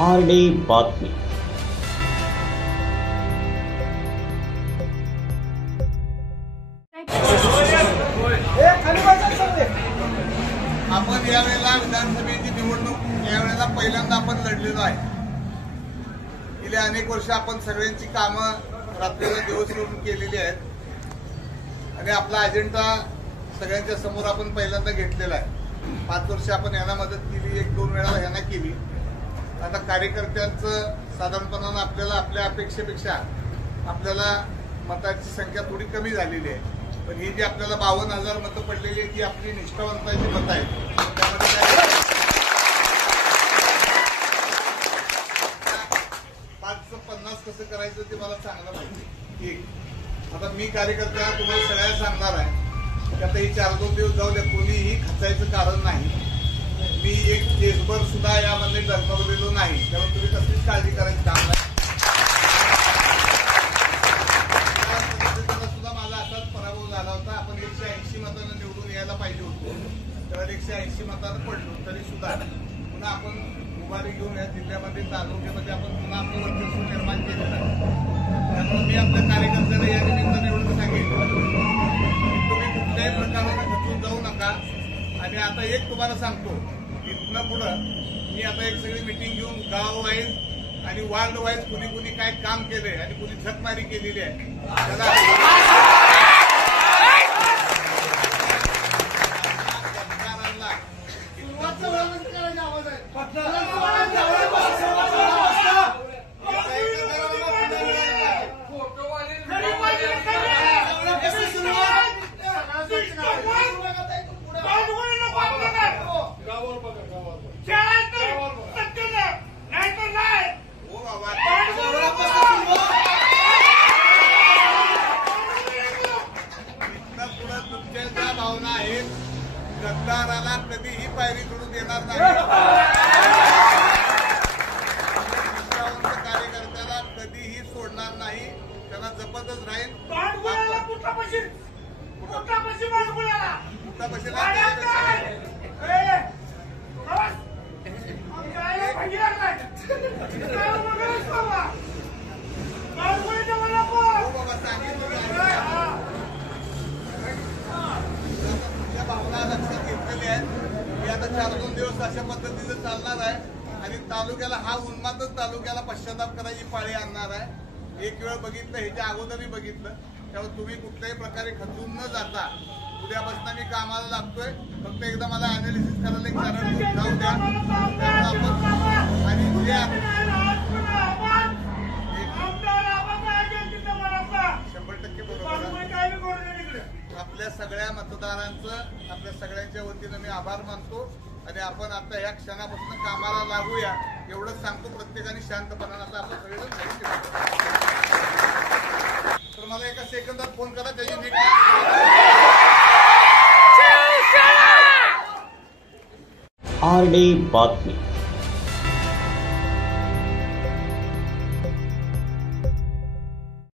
RD बातमी. आपण यावेळेला विधानसभेची निवडणूक यावेळेला पहिल्यांदा आपण लढलेलो आहे. गेली अनेक वर्ष आपण सगळ्यांची कामं रात्रीला दिवस करून केलेली आहेत आणि आपला अजेंडा सगळ्यांच्या समोर आपण पहिल्यांदा घेतलेला आहे. 5 वर्ष आपण यांना मदत केली, 1-2 वेळा यांना केली. आता कार्यकर्त्यांचं साधारणपणानं आपल्याला आपल्या अपेक्षेपेक्षा आपल्याला मतांची संख्या थोडी कमी झालेली आहे. पण ही जी आपल्याला 52,000 मतं पडलेली आहेत ही आपली निष्ठावंतांची मतं आहेत. त्यामध्ये 550 कसं करायचं ते मला चांगलं माहिती. एक आता मी कार्यकर्त्यांना तुम्हाला सगळ्या सांगणार आहे की आता ही 4-2 दिवस जाऊ द्या, कोणीही खचायचं कारण नाही. मी एक केसभर सुद्धा यामध्ये डरकावलेलो नाही, त्यामुळे तुम्ही कसलीच काळजी करायची काम नाही. सुद्धा माझा असाच पराभव झाला होता. आपण 180 मतांना निवडून यायला पाहिजे होतो, तर 180 मतांना पडलो. तरी सुद्धा पुन्हा आपण उभारी घेऊन या जिल्ह्यामध्ये तालुक्यामध्ये आपण पुन्हा आपलं वर्चस्व निर्माण केलेलं आहे. त्यामुळे मी आपल्या कार्यकर्त्यांना या निमित्ताने एवढं सांगेन तुम्ही कुठल्याही प्रकाराने खचून जाऊ नका. आणि आता एक तुम्हाला सांगतो, इथनं पुढं मी आता एक सगळी मिटिंग घेऊन गाव वाईज आणि वार्ड वाईज कुणी कुणी काय काम केलंय आणि कुणी झकमारी केलेली आहे भावना आहेत. गद्दाराला कधीही पायरी करून देणार नाही. कार्यकर्त्याला कधीही सोडणार नाही, त्यांना जपतच राहील. भावना लक्षात घेतलेली आहेत. मी आता 4-2 दिवस अशा पद्धतीचं चालणार आहे आणि तालुक्याला हा उन्मादच तालुक्याला पश्चाताप करायची पाळी आणणार आहे. एक वेळ बघितलं, ह्याच्या अगोदरही बघितलं. त्यामुळे तुम्ही कुठल्याही प्रकारे खचून न जाता उद्यापासून मी कामाला लागतोय. फक्त एकदा मला अनालिसिस करायला एक कारण जाऊ द्या. आणि जे 100% बरोबर. आपल्या सगळ्या मतदारांचं आपल्या सगळ्यांच्या वतीनं मी आभार मानतो आणि आपण आता या क्षणापासून कामाला लागूया एवढंच सांगतो. प्रत्येकाने शांतपणानं आता आपण सगळेजण तर मला एका सेकंदात फोन करा त्याची आरडी बातमी.